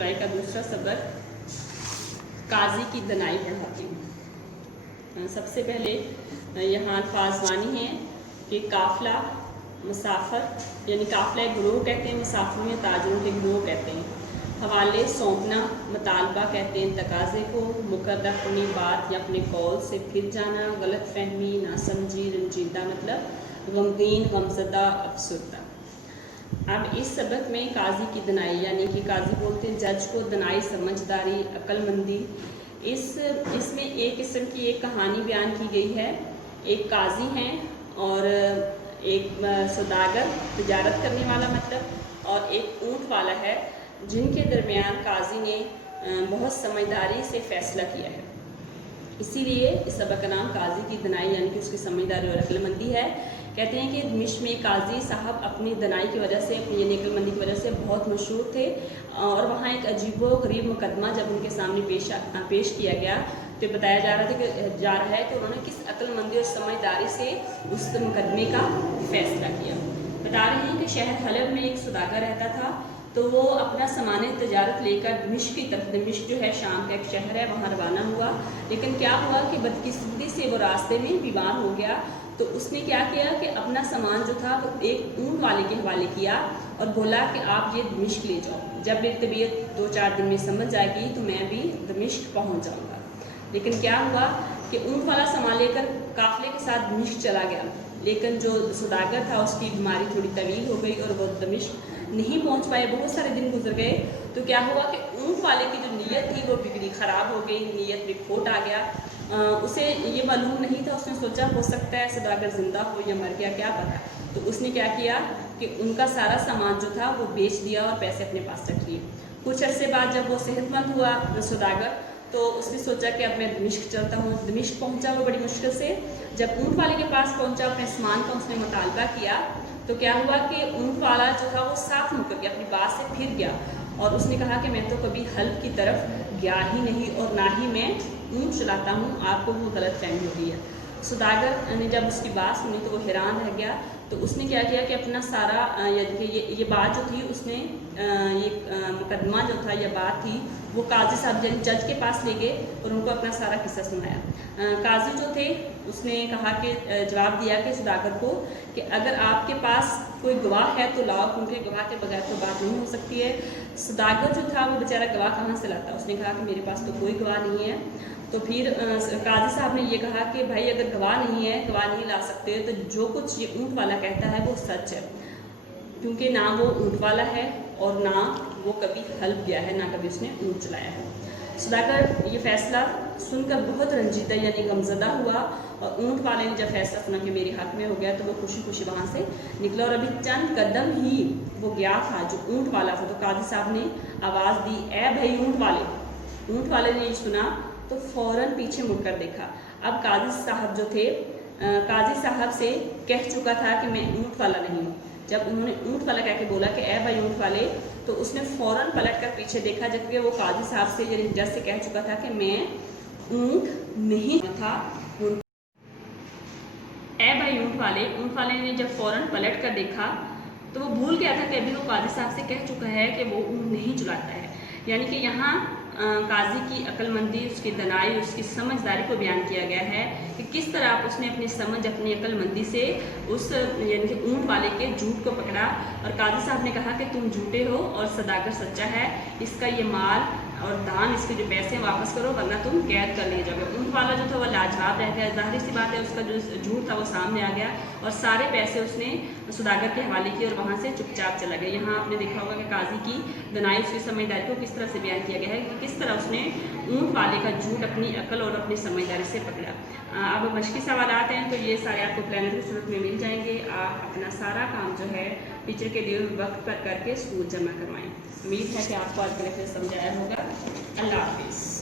जुलाई का दूसरा सबक काजी की दनाई पढ़ाती हूँ। सबसे पहले यहाँ अल्फाजवानी है कि काफ़िला, मुसाफर यानी काफ़िला एक ग्रोह कहते हैं, मुसाफिरों या ताजरों के ग्रोह कहते हैं। हवाले सौंपना, मुतालबा कहते हैं तकाज़े को, मुकर्रर अपनी बात या अपने कौल से फिर जाना, गलत फहमी, नासमझी, रंजीदा मतलब गमगीन, गमज़दा, अफसरदा। अब इस सबक में काजी की दनाई यानी कि काजी बोलते हैं जज को, दनाई समझदारी, अक्लमंदी। इसमें एक किस्म की एक कहानी बयान की गई है। एक काजी हैं और एक सौदागर, तिजारत करने वाला मतलब, और एक ऊँट वाला है, जिनके दरमियान काजी ने बहुत समझदारी से फ़ैसला किया है। इसीलिए इस सबक का नाम काजी की दनाई यानी कि उसकी समझदारी और अक्लमंदी है। कहते हैं कि मिस्र में काजी साहब अपनी दनाई की वजह से, अपनी यानी अक्लमंदी की वजह से बहुत मशहूर थे। और वहाँ एक अजीबो गरीब मुकदमा जब उनके सामने पेश किया गया तो बताया जा रहा है कि उन्होंने किस अक्लमंदी और समझदारी से उस मुकदमे का फैसला किया। बता रहे हैं कि शहर हलब में एक सौदागर रहता था, तो वो अपना सामान तजारत लेकर दमिश्क की तरफ, दमिश्क जो है शाम का एक शहर है, वहाँ रवाना हुआ। लेकिन क्या हुआ कि बदकिस्मती से वो रास्ते में बीमार हो गया। तो उसने क्या किया कि अपना सामान जो था वो एक ऊँट वाले के हवाले किया और बोला कि आप ये दमिश्क ले जाओ, जब मेरी तबीयत 2-4 दिन में समझ जाएगी तो मैं भी दमिश्क पहुँच जाऊँगा। लेकिन क्या हुआ कि ऊँट वाला सामान लेकर काफ़िले के साथ दमिश्क चला गया, लेकिन जो सौदागर था उसकी बीमारी थोड़ी तवील हो गई और वो दमिश्क नहीं पहुंच पाए। बहुत सारे दिन गुजर गए तो क्या हुआ कि ऊँट वाले की जो नीयत थी वो बिगड़ी, ख़राब हो गई, नीयत में खोट आ गया। उसे ये मालूम नहीं था, उसने सोचा हो सकता है सौदागर ज़िंदा हो या मर गया, क्या पता। तो उसने क्या किया कि उनका सारा सामान जो था वो बेच दिया और पैसे अपने पास रख लिए। कुछ अर्से बाद जब वो सेहतमंद हुआ सौदागर, तो उसने सोचा कि अब मैं दमिश्क चलता हूँ। दमिश्क पहुँचा वो बड़ी मुश्किल से। जब ऊँट वाले के पास पहुँचा, अपने सामान का उसने मुतालबा किया, तो क्या हुआ कि ऊँट वाला जो था वो साफ मुकर गया, अपनी बात से फिर गया और उसने कहा कि मैं तो कभी हल्ब की तरफ गया ही नहीं और ना ही मैं ऊँट चलाता हूँ, आपको वो गलत फहमी हो गई है। सौदागर ने जब उसकी बात सुनी तो वो हैरान रह गया। तो उसने क्या किया कि अपना सारा यानी कि ये बात जो थी उसने ये मुकदमा जो था, ये बात थी, वो काजी साहब यानी जज के पास ले गए और उनको अपना सारा किस्सा सुनाया। काजी जो थे उसने कहा कि जवाब दिया कि सौदागर को कि अगर आपके पास कोई गवाह है तो लाओ, क्योंकि गवाह के बगैर तो बात नहीं हो सकती है। सौदागर जो था वो बेचारा गवाह कहाँ से लाता, उसने कहा कि मेरे पास तो कोई गवाह नहीं है। तो फिर काजी साहब ने ये कहा कि भाई अगर गवाह नहीं है, गवाह नहीं ला सकते, तो जो कुछ ये ऊँट वाला कहता है वो सच है, क्योंकि ना वो ऊँट वाला है और ना वो कभी हल्ब गया है, ना कभी उसने ऊँट चलाया है। सौदागर ये फैसला सुनकर बहुत रंजीदा यानी गमज़दा हुआ और ऊँट वाले ने जब फैसला सुना कि मेरे हक में हो गया तो वो खुशी खुशी वहाँ से निकला। और अभी चंद कदम ही वो गया था जो ऊँट वाला था, तो काजी साहब ने आवाज़ दी, ए भाई ऊँट वाले। ऊँट वाले ने ये सुना तो फ़ौरन पीछे मुड़कर देखा। अब काजी साहब जो थे, काजी साहब से कह चुका था कि मैं ऊँट वाला नहीं हूँ। जब उन्होंने ऊँट वाला कह के बोला कि ए भाई ऊँट वाले, तो उसने फ़ौरन पलट कर पीछे देखा, जबकि वो काजी साहब से यानी जज से कह चुका था कि मैं ऊँट नहीं था। ए भाई ऊँट वाले ने जब फ़ौरन पलट कर देखा तो वो भूल गया था कि अभी वो काजी साहब से कह चुका है कि वो ऊँट नहीं चलाता है। यानी कि यहाँ काजी की अक्लमंदी, उसकी दनाई, उसकी समझदारी को बयान किया गया है कि किस तरह उसने अपनी समझ, अपनी अक्लमंदी से उस यानी कि ऊँट वाले के झूठ को पकड़ा। और काजी साहब ने कहा कि तुम झूठे हो और सौदागर सच्चा है, इसका ये माल और दान, इसके जो पैसे वापस करो वरना तुम कैद कर लिए जाओगे। ऊँट वाला जो था वो लाजवाब रह गया, जाहिर सी बात है उसका जो झूठ था वो सामने आ गया और सारे पैसे उसने सौदागर के हवाले किए और वहाँ से चुपचाप चला गया। यहाँ आपने देखा होगा कि काजी की दनाई, उसकी समझदारी को किस तरह से बयान किया गया है कि किस तरह उसने ऊँट वाले का झूठ अपनी अकल और अपनी समझदारी से पकड़ा। अब मशक़ी सवाल आते हैं तो ये सारे आपको प्लानर की सूरत में मिल जाएंगे। आप अपना सारा काम जो है टीचर के लिए वक्त पर करके स्कूल जमा करवाएं। उम्मीद है कि आपको आज के लेक्चर समझ आया होगा। अल्लाह हाफिज़।